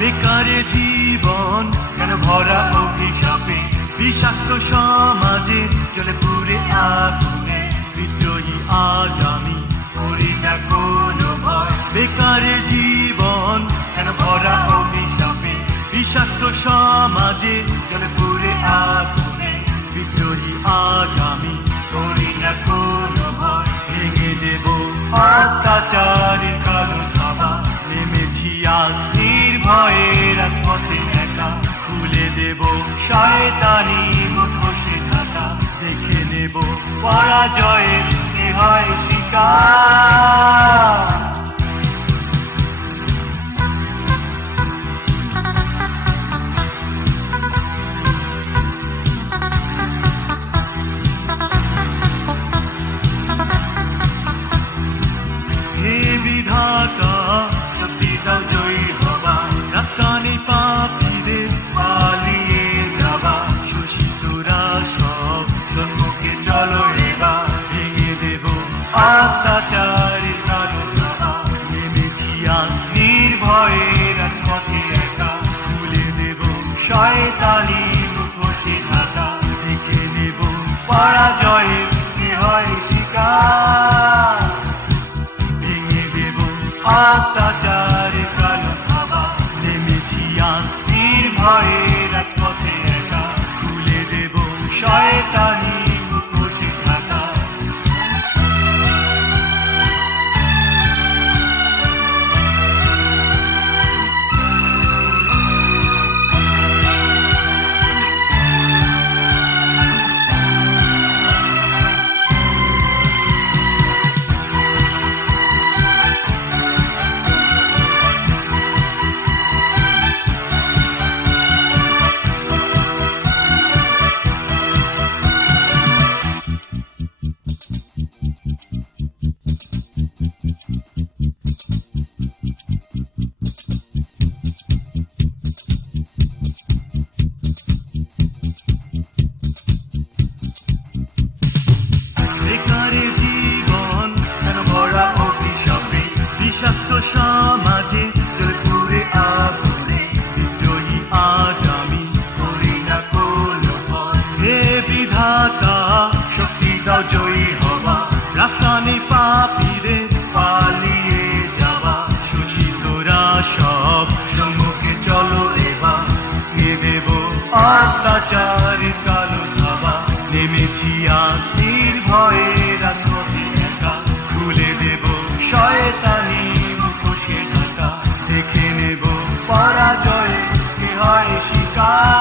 বেকারে জীবন কেন ভরা অভিশাপে, বিষাক্ত সমাজে জলে পুড়ে আগুনে, বিদ্রোহী আজ আমি করি না কোনো ভয়। বেকারে জীবন কেন ভরা অভিশাপে, বিষাক্ত সমাজে জলে পুড়ে আগুনে, বিদ্রোহী আজ আমি করি না কোনো ভয়। ভেঙে দেব অত্যাচারের কালো থাবা, নেমেছি আজ নির্ভয়ে রাজপথে একা। খুলে দেব শয়তানি মুখোশে ঢাকা, দেখে নেব পরাজয়ের কি হয় শিকার। হে বিধাতা শক্তি দাও জয়ী হবা, রাস্তা নেই পাপীদের পালিয়ে যাবা। শোষিতরা সব সম্মুখে চলো এবার, ভেঙে দেব অত্যাচারের কালো থাবা, নেমেছি আজ নির্ভয়ে রাজপথে একা। খুলে দেব শয়তানি মুখোশে ঢাকা, দেখে নেব পরাজয়ের কি হয় শিকার। অত্যাচারের কালো থাবা, নেমেছি আজ নির্ভয়ে রাজপথে একা। খুলে দেব শয়তানি মুখোশে ঢাকা। বেকারে জীবন কেন ভরা অভিশাপে, বিষাক্ত সমাজে জলে পুড়ে আগুনে, বিদ্রোহী আজ আমি করি না কোনো ভয়। হে বিধাতা শক্তি দাও জয়ী হবা, রাস্তা নেই পাপীদের পালিয়ে যাবা। শোষিতরা সব সম্মুখে চলো এবার, এ দেব অত্যাচারের কালো থাবা, নেমেছি আজ নির্ভয়ে রাজপথে একা। খুলে দেব শয়তানি মুখোশে ঢাকা, দেখে নেব পরাজয়ের কি হয় শিকার।